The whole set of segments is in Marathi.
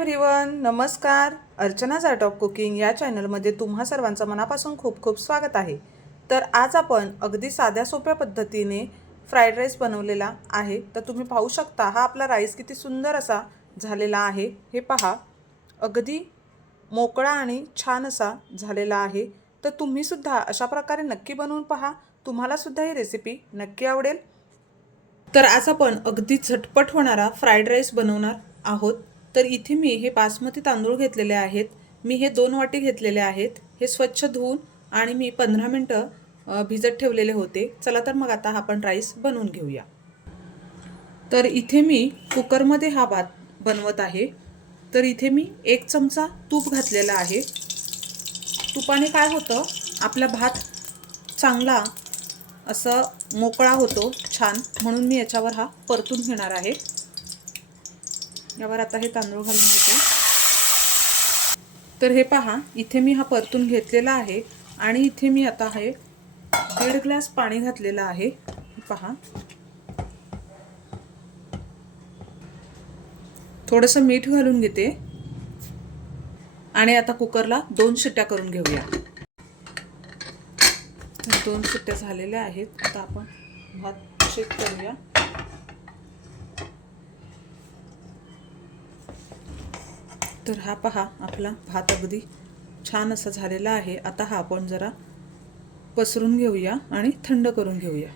एव्हरीवन नमस्कार. अर्चनाज आर्ट ऑफ कुकिंग या चॅनलमध्ये तुम्हा सर्वांचं मनापासून खूप खूप स्वागत आहे. तर आज आपण अगदी साध्या सोप्या पद्धतीने फ्राईड राईस बनवलेला आहे. तर तुम्ही पाहू शकता हा आपला राईस किती सुंदर असा झालेला आहे. हे पहा. अगदी मोकळा आणि छान असा झालेला आहे. तर तुम्हीसुद्धा अशा प्रकारे नक्की बनवून पहा. तुम्हालासुद्धा ही रेसिपी नक्की आवडेल. तर आज आपण अगदी झटपट होणारा फ्राईड राईस बनवणार आहोत. तर इथे मी हे बासमती तांदूळ घेतलेले आहेत. मी हे दोन वाटी घेतलेले आहेत. हे स्वच्छ धुवून आणि मी पंधरा मिनटं भिजत ठेवलेले होते. चला तर मग आता आपण राईस बनवून घेऊया. तर इथे मी कुकरमध्ये हा भात बनवत आहे. तर इथे मी एक चमचा तूप घातलेला आहे. तुपाने काय होतं? आपला भात चांगला असं मोकळा होतो छान. म्हणून मी याच्यावर हा परतून घेणार आहे. यावर आता हे तांदूळ घालून घेते. तर हे पहा इथे मी हा परतून घेतलेला आहे आणि इथे मी आता हे दीड ग्लास पाणी घातलेलं आहे. पहा. थोडंसं मीठ घालून घेते. आणि आता कुकरला दोन शिट्ट्या करून घेऊया. दोन शिट्ट्या झालेल्या आहेत. आता आपण भात चेक करूया. तर हा पहा आपला भात अगदी छान असा झालेला आहे. आता हा आपण जरा पसरून घेऊया आणि थंड करून घेऊया.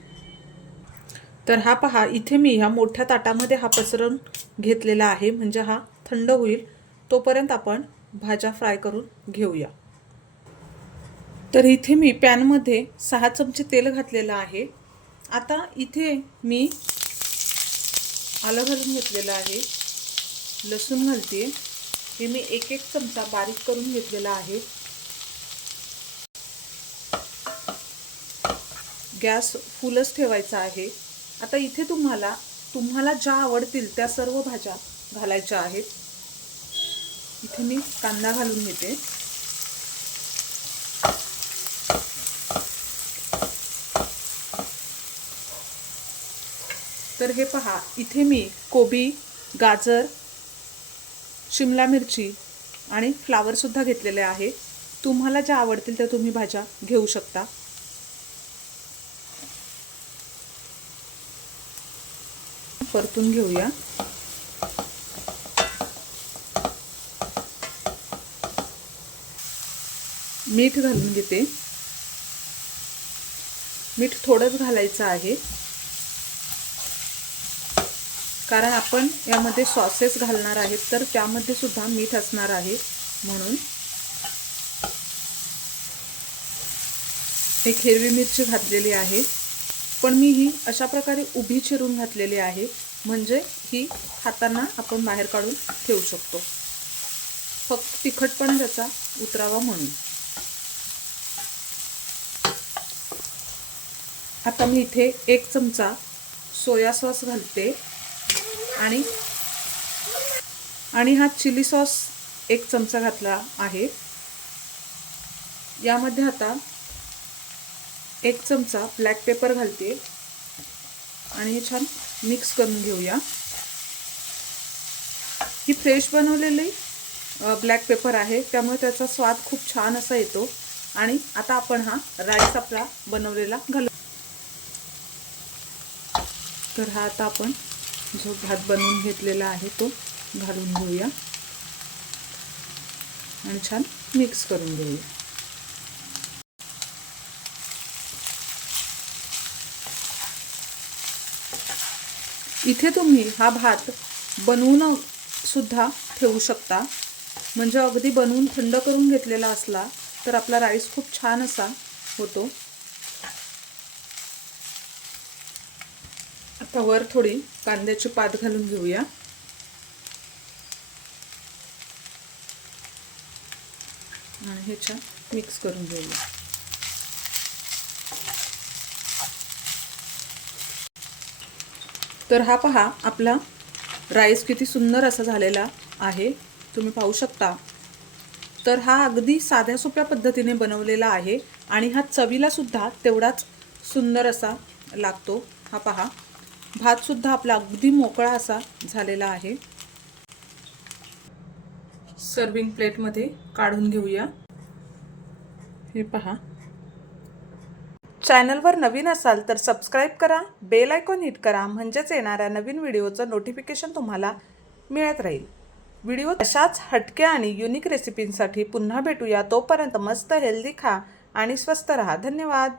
तर हा पहा इथे मी ह्या मोठ्या ताटामध्ये हा पसरून घेतलेला आहे. म्हणजे हा थंड होईल तोपर्यंत आपण भाज्या फ्राय करून घेऊया. तर इथे मी पॅनमध्ये सहा चमचे तेल घातलेलं आहे. आता इथे मी आलं घालून घेतलेलं आहे. लसूण घालते हे मी एक एक चमचा बारीक करून घेतलेला आहे. गॅस फुलच ठेवायचा आहे. आता इथे तुम्हाला तुम्हाला ज्या आवडतील त्या सर्व भाज्या घालायच्या आहेत. इथे मी कांदा घालून घेते. तर हे पहा इथे मी कोबी गाजर शिमला मिरची आणि फ्लावरसुद्धा घेतलेले आहे. तुम्हाला ज्या आवडतील त्या तुम्ही भाज्या घेऊ शकता. परतून घेऊया. मीठ घालून घेते. मीठ थोडंच घालायचं आहे. कारण आपण यामध्ये सॉसेस घालणार आहेत तर त्यामध्ये सुद्धा मीठ असणार आहे म्हणून. एक हिरवी मिरची घातलेली आहे. पण मी ही अशा प्रकारे उभी चिरून घातलेली आहे म्हणजे ही हातांना आपण बाहेर काढून ठेवू शकतो. फक्त तिखटपणा त्याचा उतरावा म्हणून. आता मी इथे एक चमचा सोया सॉस घालते. आणि आणि हा चिली सॉस एक चमचा घातला आहे. यामध्ये आता एक चमचा ब्लॅक पेपर घालते. आणि हे छान मिक्स करून घेऊया. ही फ्रेश बनवलेली ब्लॅक पेपर आहे. त्यामुळे त्याचा स्वाद खूप छान असा येतो. आणि आता आपण हा राईस आपला बनवलेला घालू. तर हा आता आपण जो भात बनवून घेतलेला आहे तो घालून घेऊया. आणि छान मिक्स करून घेऊया. इथे तुम्ही हा भात बनवून सुद्धा ठेवू शकता. म्हणजे अगदी बनवून थंड करून घेतलेला असला तर आपला राईस खूप छान असा होतो. आता वर थोडी कांद्याची पात घालून घेऊया. आणि हे छान मिक्स करून घेऊया. तर हा पहा आपला राईस किती सुंदर असा झालेला आहे. तुम्ही पाहू शकता. तर हा अगदी साध्या सोप्या पद्धतीने बनवलेला आहे आणि हा चवीला सुद्धा तेवढाच सुंदर असा लागतो. हा पहा. भातसुद्धा आपला अगदी मोकळा असा झालेला आहे. सर्विंग प्लेटमध्ये काढून घेऊया. हे पहा. चॅनलवर नवीन असाल तर सबस्क्राईब करा बेल आयकॉन हिट करा म्हणजेच येणाऱ्या नवीन व्हिडिओचं नोटिफिकेशन तुम्हाला मिळत राहील. व्हिडिओ तशाच हटक्या आणि युनिक रेसिपींसाठी पुन्हा भेटूया. तोपर्यंत मस्त हेल्दी खा आणि स्वस्त रहा. धन्यवाद.